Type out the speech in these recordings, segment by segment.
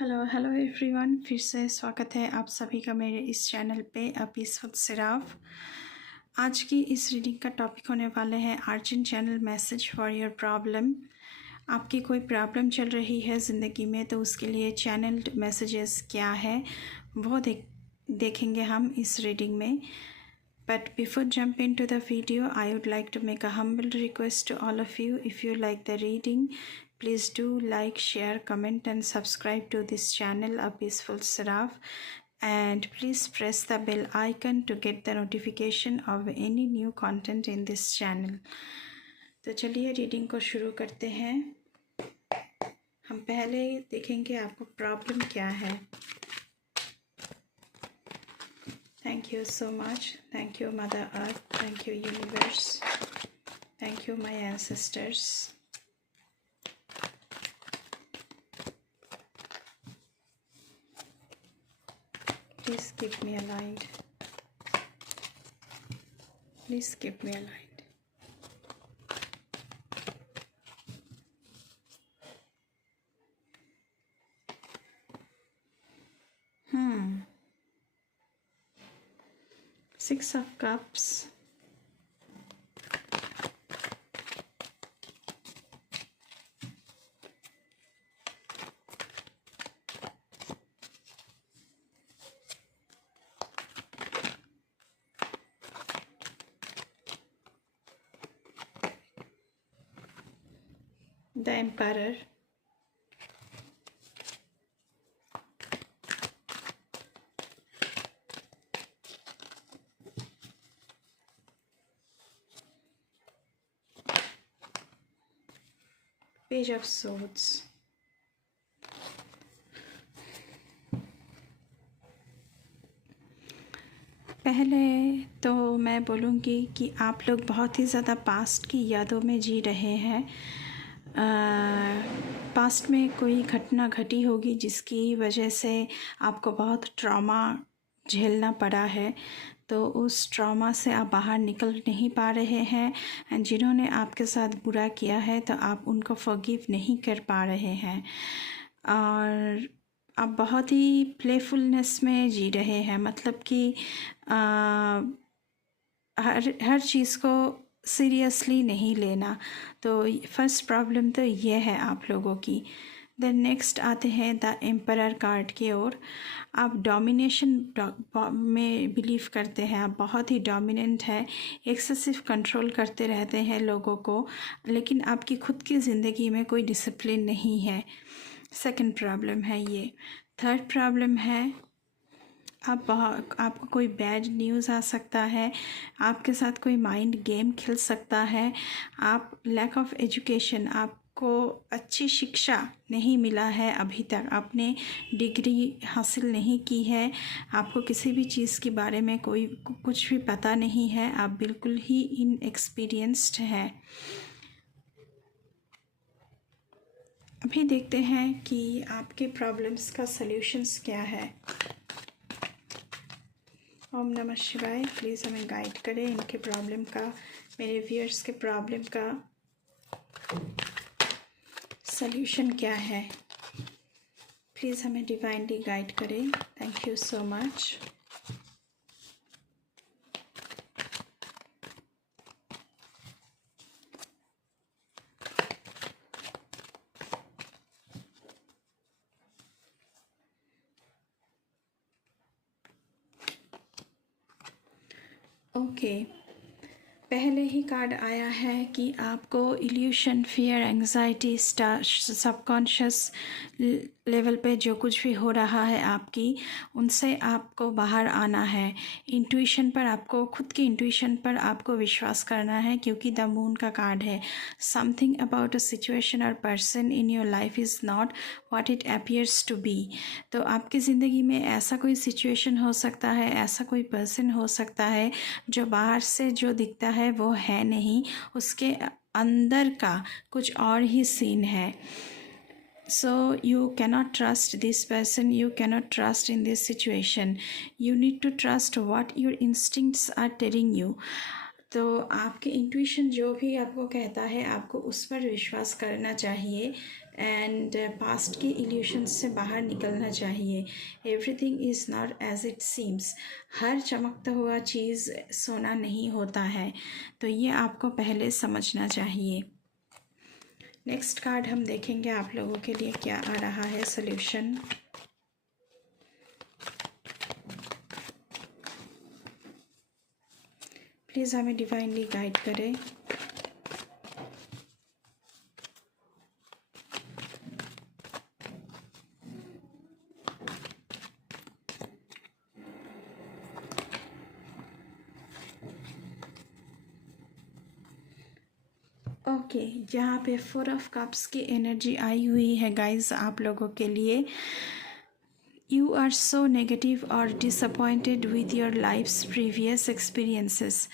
Hello hello everyone, फिर से स्वागत है आप सभी का मेरे इस चैनल पे पीसफुल सिराफ। आज की इस रीडिंग का टॉपिक होने वाले हैं urgent channel message for your problem. आपकी कोई प्रॉब्लम चल रही है ज़िंदगी में तो उसके लिए चैनल मैसेजेस क्या है वो देखेंगे हम इस रीडिंग में। But before jump into the video, I would like to make a humble request to all of you. If you like the reading, please do like, share, comment and subscribe to this channel, A Peaceful Siraf. And please press the bell icon to get the notification of any new content in this channel. तो चलिए reading को शुरू करते हैं। हम पहले देखेंगे आपको प्रॉब्लम क्या है। Thank you so much. Thank you, Mother Earth. Thank you, Universe. Thank you, my ancestors. Please keep me aligned. Please keep me aligned. 6 of Cups. The Emperor. Page of Swords. पहले तो मैं बोलूँगी कि आप लोग बहुत ही ज़्यादा पास्ट की यादों में जी रहे हैं। पास्ट में कोई घटना घटी होगी जिसकी वजह से आपको बहुत ट्रॉमा झेलना पड़ा है, तो उस ट्रॉमा से आप बाहर निकल नहीं पा रहे हैं। एंड जिन्होंने आपके साथ बुरा किया है तो आप उनको फॉरगिव नहीं कर पा रहे हैं और आप बहुत ही प्लेफुलनेस में जी रहे हैं। मतलब कि हर चीज़ को सीरियसली नहीं लेना। तो फर्स्ट प्रॉब्लम तो ये है आप लोगों की। देन नेक्स्ट आते हैं द एम्परर कार्ड की ओर। आप डोमिनेशन में बिलीव करते हैं, आप बहुत ही डोमिनेंट है, एक्सेसिव कंट्रोल करते रहते हैं लोगों को, लेकिन आपकी खुद की ज़िंदगी में कोई डिसिप्लिन नहीं है। सेकंड प्रॉब्लम है ये। थर्ड प्रॉब्लम है आपको कोई बैड न्यूज़ आ सकता है, आपके साथ कोई माइंड गेम खेल सकता है। आप लैक ऑफ एजुकेशन, आपको अच्छी शिक्षा नहीं मिला है अभी तक, आपने डिग्री हासिल नहीं की है, आपको किसी भी चीज़ के बारे में कुछ भी पता नहीं है, आप बिल्कुल ही इनएक्सपीरियंस्ड हैं। अभी देखते हैं कि आपके प्रॉब्लम्स का सल्यूशंस क्या है। ओम नमः शिवाय। प्लीज़ हमें गाइड करें इनके प्रॉब्लम का, मेरे व्यूअर्स के प्रॉब्लम का सल्यूशन क्या है। प्लीज़ हमें डिवाइनली गाइड करें। Thank you so much. Okay, पहले ही कार्ड आया है कि आपको evolution, fear, anxiety, subconscious level पे जो कुछ भी हो रहा है आपकी, उनसे आपको बाहर आना है। इंट्यूशन पर, आपको खुद की इंट्यूशन पर आपको विश्वास करना है, क्योंकि द मून का कार्ड है। समथिंग अबाउट अ सिचुएशन और person in your life is not what it appears to be. तो आपकी ज़िंदगी में ऐसा कोई सिचुएशन हो सकता है, ऐसा कोई पर्सन हो सकता है जो बाहर से जो दिखता है वो है नहीं, उसके अंदर का कुछ और ही सीन है। So you cannot trust this person, you cannot trust in this situation, you need to trust what your instincts are telling you। तो आपके इंट्यूशन जो भी आपको कहता है, आपको उस पर विश्वास करना चाहिए। एंड पास्ट के इल्यूशन से बाहर निकलना चाहिए। Everything is not as it seems. हर चमकता हुआ चीज़ सोना नहीं होता है, तो ये आपको पहले समझना चाहिए। नेक्स्ट कार्ड हम देखेंगे आप लोगों के लिए क्या आ रहा है सॉल्यूशन। प्लीज़ हमें डिवाइनली गाइड करें। ओके, जहाँ पे 4 ऑफ कप्स की एनर्जी आई हुई है गाइज आप लोगों के लिए, यू आर सो नेगेटिव और disappointed with your life's previous experiences.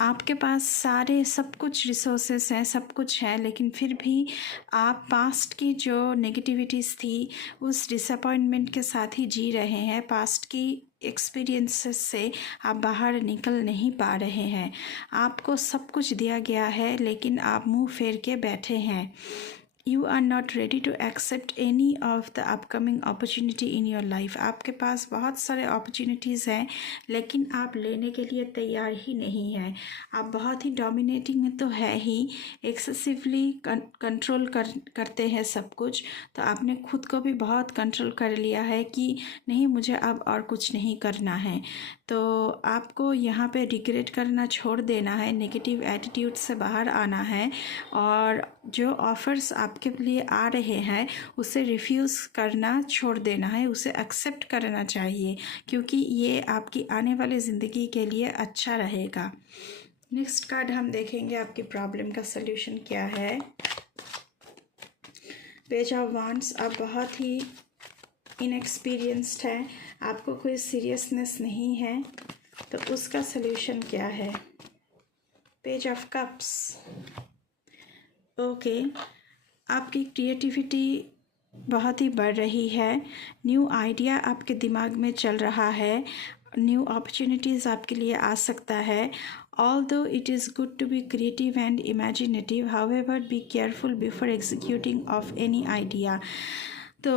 आपके पास सारे सब कुछ रिसोर्सेस हैं, सब कुछ है, लेकिन फिर भी आप पास्ट की जो नेगेटिविटीज़ थी उस डिसअपॉइंटमेंट के साथ ही जी रहे हैं। पास्ट की एक्सपीरियंसेस से आप बाहर निकल नहीं पा रहे हैं। आपको सब कुछ दिया गया है लेकिन आप मुंह फेर के बैठे हैं। You are not ready to accept any of the upcoming opportunity in your life. आपके पास बहुत सारे opportunities हैं लेकिन आप लेने के लिए तैयार ही नहीं हैं। आप बहुत ही dominating तो है ही, excessively कंट्रोल करते हैं सब कुछ। तो आपने खुद को भी बहुत कंट्रोल कर लिया है कि नहीं, मुझे अब और कुछ नहीं करना है। तो आपको यहाँ पे रिग्रेट करना छोड़ देना है, नेगेटिव एटीट्यूड से बाहर आना है, और जो ऑफ़र्स आपके लिए आ रहे हैं उसे रिफ्यूज़ करना छोड़ देना है, उसे एक्सेप्ट करना चाहिए, क्योंकि ये आपकी आने वाली ज़िंदगी के लिए अच्छा रहेगा। नेक्स्ट कार्ड हम देखेंगे आपकी प्रॉब्लम का सल्यूशन क्या है। Page of wands. आप बहुत ही इनएक्सपीरियंस्ड हैं, आपको कोई सीरियसनेस नहीं है, तो उसका सल्यूशन क्या है। Page of cups. ओके, आपकी क्रिएटिविटी बहुत ही बढ़ रही है, न्यू आइडिया आपके दिमाग में चल रहा है, न्यू अपॉर्चुनिटीज़ आपके लिए आ सकता है। Although it is good to be creative and imaginative, however, be careful before executing of any idea. तो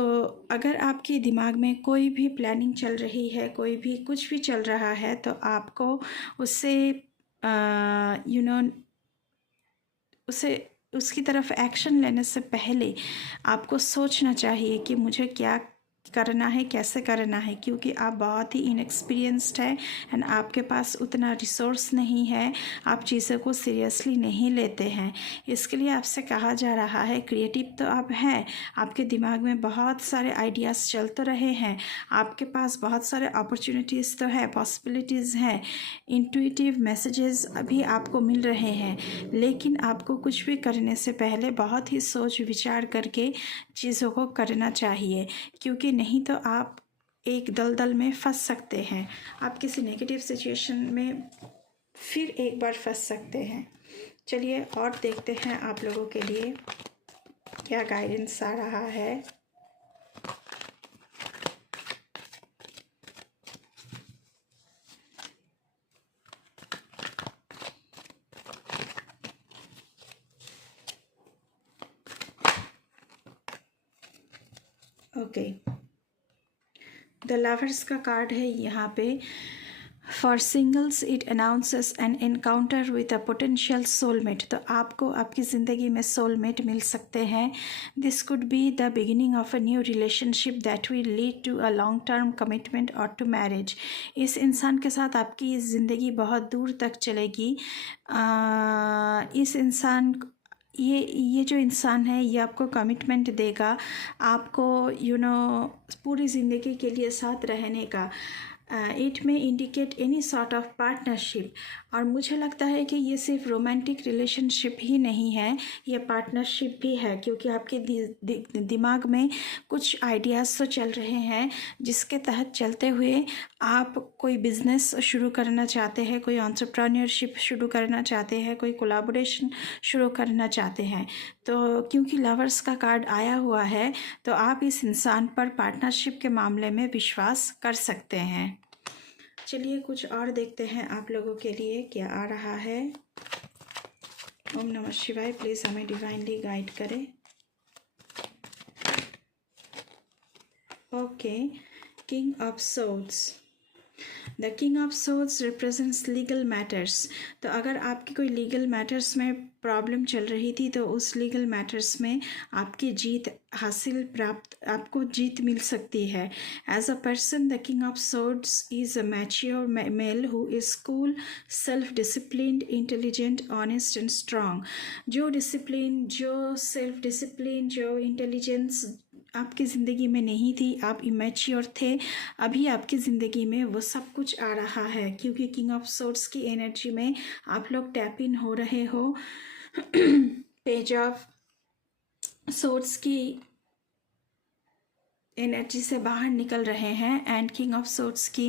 अगर आपके दिमाग में कोई भी प्लानिंग चल रही है, कोई भी कुछ भी चल रहा है, तो आपको उससे उसकी तरफ एक्शन लेने से पहले आपको सोचना चाहिए कि मुझे क्या करना है, कैसे करना है, क्योंकि आप बहुत ही इनएक्सपीरियंस्ड हैं एंड आपके पास उतना रिसोर्स नहीं है, आप चीज़ों को सीरियसली नहीं लेते हैं। इसके लिए आपसे कहा जा रहा है, क्रिएटिव तो आप हैं, आपके दिमाग में बहुत सारे आइडियाज़ चल तो रहे हैं, आपके पास बहुत सारे अपॉर्चुनिटीज़ तो है, पॉसिबिलिटीज़ हैं, इंट्यूटिव मैसेजेस अभी आपको मिल रहे हैं, लेकिन आपको कुछ भी करने से पहले बहुत ही सोच विचार करके चीज़ों को करना चाहिए, क्योंकि नहीं तो आप एक दलदल में फंस सकते हैं, आप किसी नेगेटिव सिचुएशन में फिर एक बार फंस सकते हैं। चलिए और देखते हैं आप लोगों के लिए क्या गाइडेंस आ रहा है। ओके, द लवर्स का कार्ड है यहाँ पे। For singles it announces an encounter with a potential soulmate. तो आपको आपकी ज़िंदगी में सोलमेट मिल सकते हैं। This could be the beginning of a new relationship that will lead to a long term commitment और टू मैरिज। इस इंसान के साथ आपकी ज़िंदगी बहुत दूर तक चलेगी। इस इंसान ये जो इंसान है ये आपको कमिटमेंट देगा, आपको पूरी ज़िंदगी के लिए साथ रहने का। इट में indicate any sort of partnership, और मुझे लगता है कि ये सिर्फ रोमांटिक रिलेशनशिप ही नहीं है, ये पार्टनरशिप भी है, क्योंकि आपके दिमाग में कुछ आइडियाज़ तो चल रहे हैं जिसके तहत चलते हुए आप कोई बिज़नेस शुरू करना चाहते हैं, कोई एंटरप्रेन्योरशिप शुरू करना चाहते हैं, कोई कोलैबोरेशन शुरू करना चाहते हैं। तो क्योंकि लवर्स का कार्ड आया हुआ है, तो आप इस इंसान पर पार्टनरशिप के मामले में विश्वास कर सकते हैं। चलिए कुछ और देखते हैं आप लोगों के लिए क्या आ रहा है। ओम नमः शिवाय। प्लीज़ हमें डिवाइनली गाइड करें। Okay, king of swords. The king of swords represents legal matters. तो अगर आपकी कोई लीगल मैटर्स में प्रॉब्लम चल रही थी तो उस लीगल मैटर्स में आपकी जीत आपको जीत मिल सकती है। As a person the king of swords is a mature male who is cool, self disciplined, intelligent, honest and strong. जो डिसिप्लिन, जो सेल्फ डिसिप्लिन, जो इंटेलिजेंस आपकी ज़िंदगी में नहीं थी, आप इमेच्योर थे, अभी आपकी ज़िंदगी में वो सब कुछ आ रहा है, क्योंकि किंग ऑफ सोर्ड्स की एनर्जी में आप लोग टैप इन हो रहे हो। पेज ऑफ सोर्ड्स की एनर्जी से बाहर निकल रहे हैं एंड किंग ऑफ सोर्ड्स की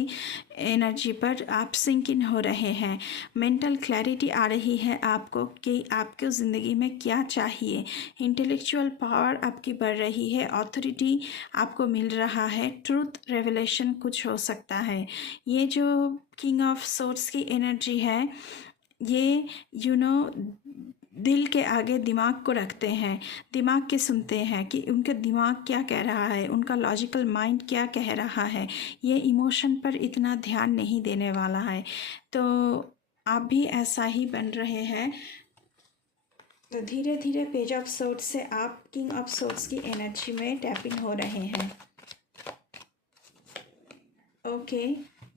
एनर्जी पर आप सिंक इन हो रहे हैं। मेंटल क्लैरिटी आ रही है आपको कि आपको ज़िंदगी में क्या चाहिए। इंटेलेक्चुअल पावर आपकी बढ़ रही है, ऑथोरिटी आपको मिल रहा है, ट्रूथ रेवलेशन कुछ हो सकता है। ये जो किंग ऑफ सोर्ड्स की एनर्जी है, ये दिल के आगे दिमाग को रखते हैं, दिमाग के सुनते हैं कि उनका दिमाग क्या कह रहा है, उनका लॉजिकल माइंड क्या कह रहा है। ये इमोशन पर इतना ध्यान नहीं देने वाला है। तो आप भी ऐसा ही बन रहे हैं। तो धीरे धीरे पेज ऑफ सोर्ड्स से आप किंग ऑफ सोर्ड्स की एनर्जी में टैप इन हो रहे हैं। Okay,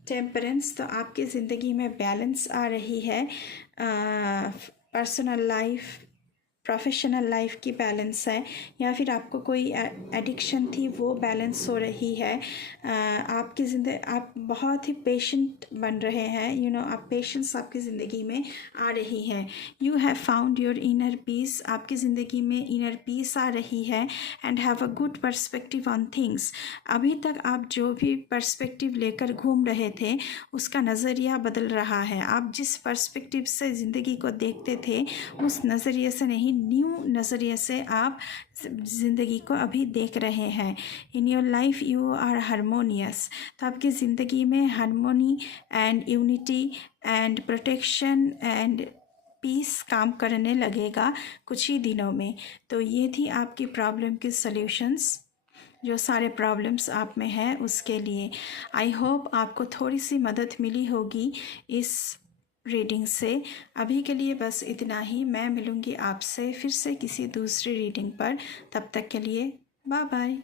temperance. तो आपकी ज़िंदगी में बैलेंस आ रही है। पर्सनल लाइफ, प्रोफेशनल लाइफ की बैलेंस है, या फिर आपको कोई एडिक्शन थी वो बैलेंस हो रही है। आपकी ज़िंदगी, आप बहुत ही पेशेंट बन रहे हैं। आप पेशेंस आपकी ज़िंदगी में आ रही है। You have found your inner peace. आपकी ज़िंदगी में इनर पीस आ रही है and have a good perspective on things. अभी तक आप जो भी पर्सपेक्टिव लेकर घूम रहे थे उसका नज़रिया बदल रहा है। आप जिस पर्सपेक्टिव से ज़िंदगी को देखते थे उस नज़रिए से नहीं, न्यू नज़रिए से आप ज़िंदगी को अभी देख रहे हैं। In your life you are harmonious. तो आपकी ज़िंदगी में harmony and unity and protection and peace काम करने लगेगा कुछ ही दिनों में। तो ये थी आपकी प्रॉब्लम की सॉल्यूशंस, जो सारे प्रॉब्लम्स आप में हैं उसके लिए। आई होप आपको थोड़ी सी मदद मिली होगी इस रीडिंग से। अभी के लिए बस इतना ही। मैं मिलूँगी आपसे फिर से किसी दूसरी रीडिंग पर। तब तक के लिए बाय बाय।